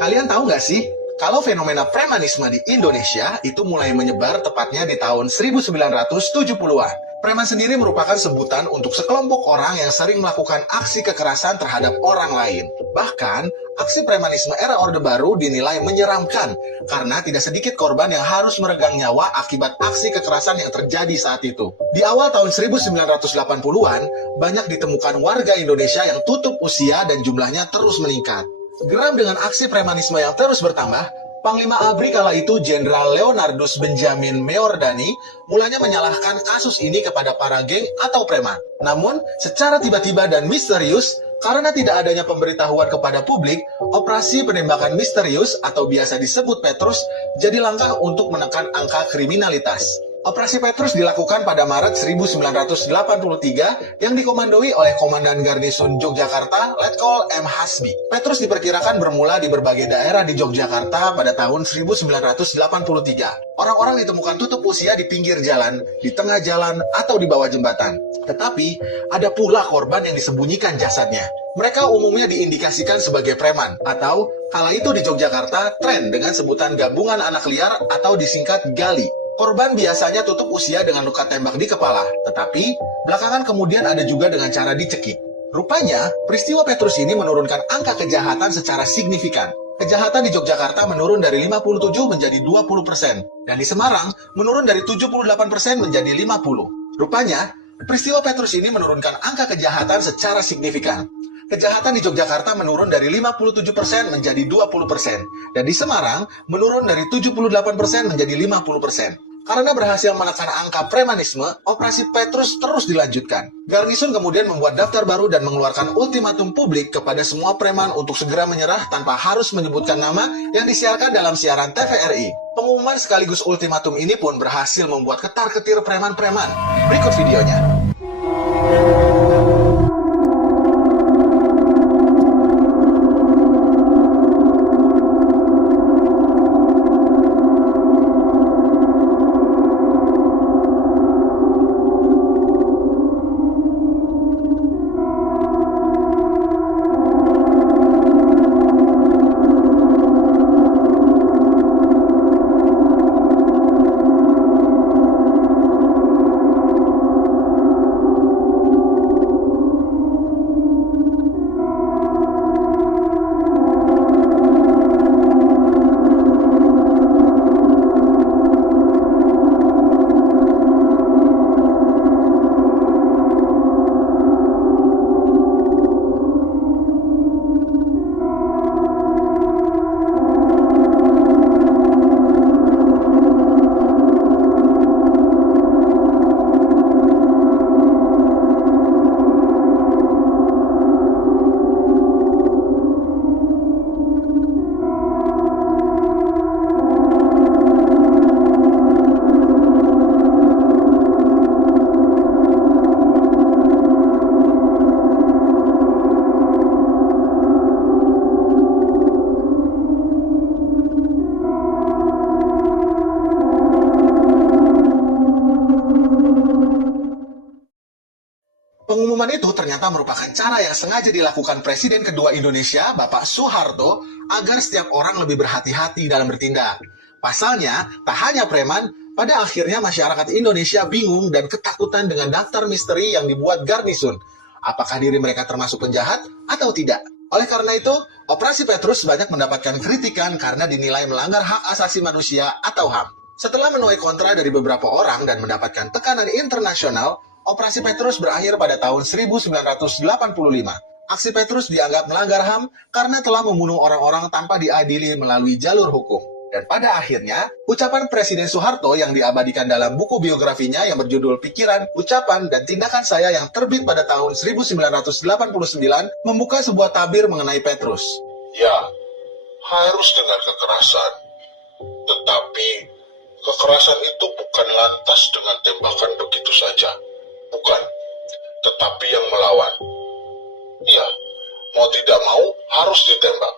Kalian tahu nggak sih, kalau fenomena premanisme di Indonesia itu mulai menyebar tepatnya di tahun 1970-an. Preman sendiri merupakan sebutan untuk sekelompok orang yang sering melakukan aksi kekerasan terhadap orang lain. Bahkan, aksi premanisme era Orde Baru dinilai menyeramkan karena tidak sedikit korban yang harus meregang nyawa akibat aksi kekerasan yang terjadi saat itu. Di awal tahun 1980-an, banyak ditemukan warga Indonesia yang tutup usia dan jumlahnya terus meningkat. Geram dengan aksi premanisme yang terus bertambah, Panglima ABRI kala itu Jenderal Leonardus Benjamin Meordani mulanya menyalahkan kasus ini kepada para geng atau preman. Namun, secara tiba-tiba dan misterius, karena tidak adanya pemberitahuan kepada publik, operasi penembakan misterius atau biasa disebut Petrus jadi langkah untuk menekan angka kriminalitas. Operasi Petrus dilakukan pada Maret 1983 yang dikomandoi oleh Komandan Garnisun Yogyakarta, Letkol M. Hasbi. Petrus diperkirakan bermula di berbagai daerah di Yogyakarta pada tahun 1983. Orang-orang ditemukan tutup usia di pinggir jalan, di tengah jalan, atau di bawah jembatan. Tetapi, ada pula korban yang disembunyikan jasadnya. Mereka umumnya diindikasikan sebagai preman, atau kala itu di Yogyakarta tren dengan sebutan gabungan anak liar atau disingkat GALI. Korban biasanya tutup usia dengan luka tembak di kepala, tetapi belakangan kemudian ada juga dengan cara dicekik. Rupanya, peristiwa Petrus ini menurunkan angka kejahatan secara signifikan. Kejahatan di Yogyakarta menurun dari 57 menjadi 20%, dan di Semarang menurun dari 78% menjadi 50%. Rupanya, peristiwa Petrus ini menurunkan angka kejahatan secara signifikan. Kejahatan di Yogyakarta menurun dari 57% menjadi 20%, dan di Semarang menurun dari 78% menjadi 50%. Karena berhasil menekan angka premanisme, operasi Petrus terus dilanjutkan. Garnisun kemudian membuat daftar baru dan mengeluarkan ultimatum publik kepada semua preman untuk segera menyerah tanpa harus menyebutkan nama yang disiarkan dalam siaran TVRI. Pengumuman sekaligus ultimatum ini pun berhasil membuat ketar-ketir preman-preman. Berikut videonya. Pengumuman itu ternyata merupakan cara yang sengaja dilakukan Presiden kedua Indonesia, Bapak Soeharto, agar setiap orang lebih berhati-hati dalam bertindak. Pasalnya, tak hanya preman, pada akhirnya masyarakat Indonesia bingung dan ketakutan dengan daftar misteri yang dibuat Garnisun. Apakah diri mereka termasuk penjahat atau tidak? Oleh karena itu, Operasi Petrus banyak mendapatkan kritikan karena dinilai melanggar hak asasi manusia atau HAM. Setelah menuai kontra dari beberapa orang dan mendapatkan tekanan internasional, Operasi Petrus berakhir pada tahun 1985. Aksi Petrus dianggap melanggar HAM karena telah membunuh orang-orang tanpa diadili melalui jalur hukum. Dan pada akhirnya, ucapan Presiden Soeharto yang diabadikan dalam buku biografinya yang berjudul Pikiran, Ucapan, dan Tindakan Saya yang terbit pada tahun 1989 membuka sebuah tabir mengenai Petrus. Ya, harus dengan kekerasan. Tetapi, kekerasan itu bukan lantas dengan tembakan begitu saja. Bukan, tetapi yang melawan. Ya, mau tidak mau harus ditembak.